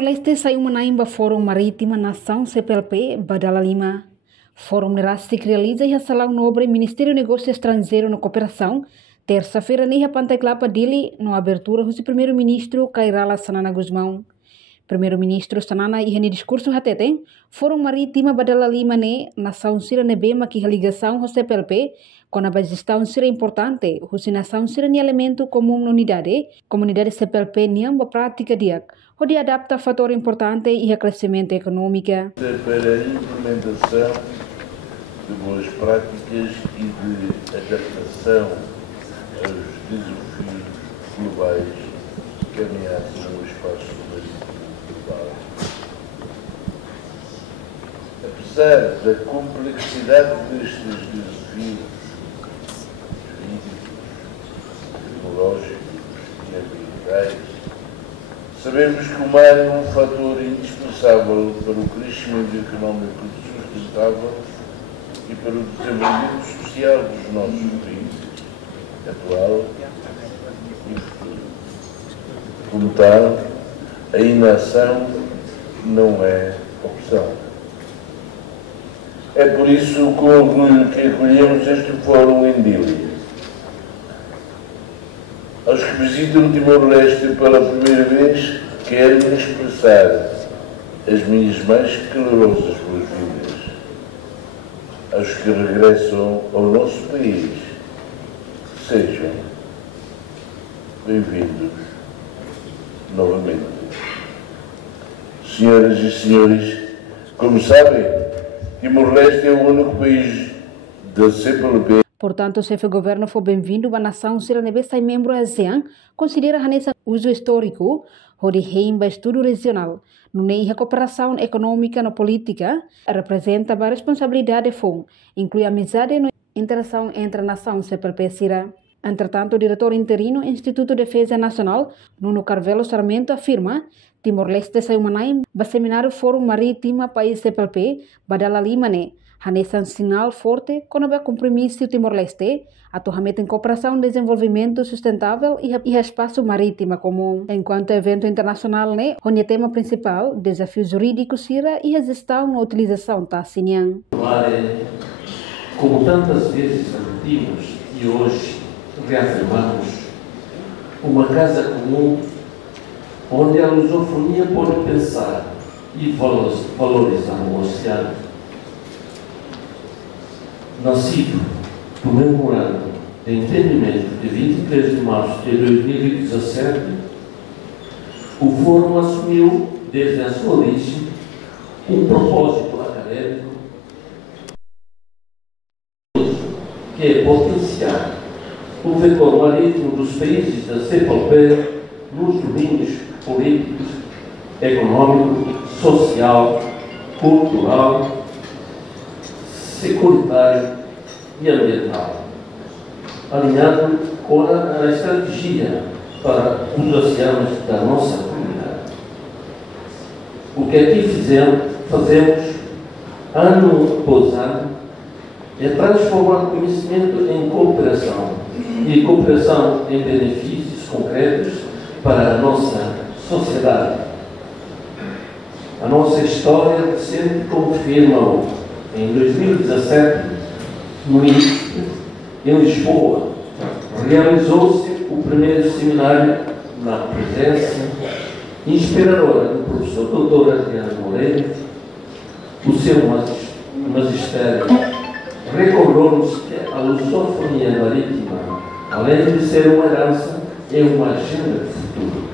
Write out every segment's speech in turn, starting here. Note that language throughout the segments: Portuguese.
Timor-Leste saiu manaimba Fórum Marítima Nação CPLP Badala Lima. Fórum nerasi que realiza e salão nobre Ministério do Negócio Estrangeiro na Cooperação, terça-feira nem a Pantai Clapa dele, na abertura do primeiro-ministro Kairala Sanana Guzmão. Primeiro-ministro Sanana e no discurso hateten, Fórum Marítima Badala Lima ne nação sira nebema que a ligação ao CPLP com a gestão sira importante, a nação sira ni elemento comum na comunidade CPLP niamba prática diak, onde adapta fator importante e a crescimento econômico. Para a implementação de boas práticas e de adaptação aos desafios globais que ameaçam o espaço marítimo global. Apesar da complexidade destes desafios jurídicos, tecnológicos e ambientais, sabemos que o mar é um fator indispensável para o crescimento económico sustentável e para o desenvolvimento social dos nossos países, atual e futuro. Como tal, a inação não é opção. É por isso com orgulho que acolhemos este fórum em Dili. Aos que visitam Timor-Leste pela primeira vez, quero expressar as minhas mais calorosas boas-vindas. Aos que regressam ao nosso país, sejam bem-vindos novamente. Senhoras e senhores, como sabem, Timor-Leste é o único país da CPLP. Portanto, o chefe de governo foi bem-vindo à nação siranebe sai membro da ASEAN, considera nesse uso histórico, onde reimba estudo regional, no meio a cooperação econômica e política, representa a responsabilidade FON, inclui a amizade e interação entre a nação CPLP-Sira. Entretanto, o diretor interino do Instituto de Defesa Nacional, Nuno Carvelo Sarmento, afirma Timor-Leste saiu manaim ba seminário Fórum Marítima País CPLP, Badala Lima ne, hanessa sinal forte com o compromisso Timor-Leste, atualmente em cooperação e desenvolvimento sustentável e espaço marítimo comum. Enquanto evento internacional ne, onde o tema principal, desafio jurídico sira e a gestão na utilização da Sinhang. Como tantas vezes repetimos e hoje reafirmamos, uma casa comum onde a lusofonia pode pensar e valorizar o oceano. Nascido do memorando de entendimento de 23 de março de 2017, o Fórum assumiu, desde a sua origem, um propósito acadêmico que é potenciar o vetor marítimo dos países da CPLP nos domínios políticos, econômico, social, cultural, securitário e ambiental, alinhado com a estratégia para os oceanos da nossa comunidade. O que aqui fazemos, ano após ano, é transformar o conhecimento em cooperação e cooperação em benefícios concretos para a nossa sociedade. A nossa história recente confirma-o. Em 2017, no início, em Lisboa, realizou-se o primeiro seminário na presença inspiradora do professor Dr. Adriano Moreira. O seu magistério recordou-nos que a lusofonia marítima, além de ser uma herança, é uma agenda de futuro.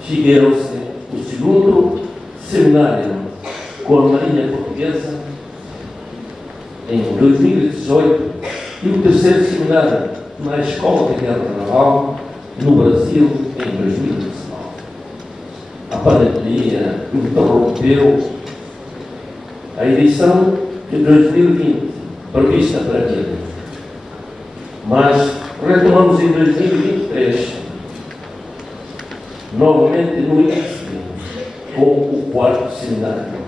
Figueirou-se o segundo seminário com a Marinha Portuguesa em 2018 e o terceiro seminário na Escola de Guerra Naval no Brasil em 2019. A pandemia interrompeu a edição de 2020, prevista para aqui. Mas retomamos em 2023, novamente no início, com o quarto seminário.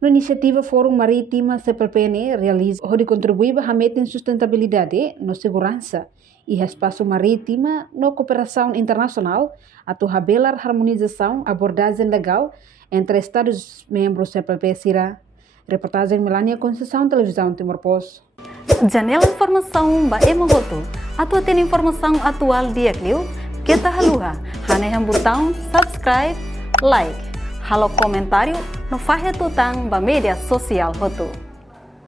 Na iniciativa Fórum Marítima CPLP realiza onde contribui para a meta em sustentabilidade, na segurança e espaço marítima no cooperação internacional, atau habelar harmonização abordagem legal entre Estados-membros CPLP-Sira. Reportagem Melania Conceição, Televisão Timor-Post. Janela informação ba Emogoto. Atau tem informação atual dia Clio, kita haluha, haneham botão subscribe, like, halo comentário no Fahia Tutang ba media sosial Hoto.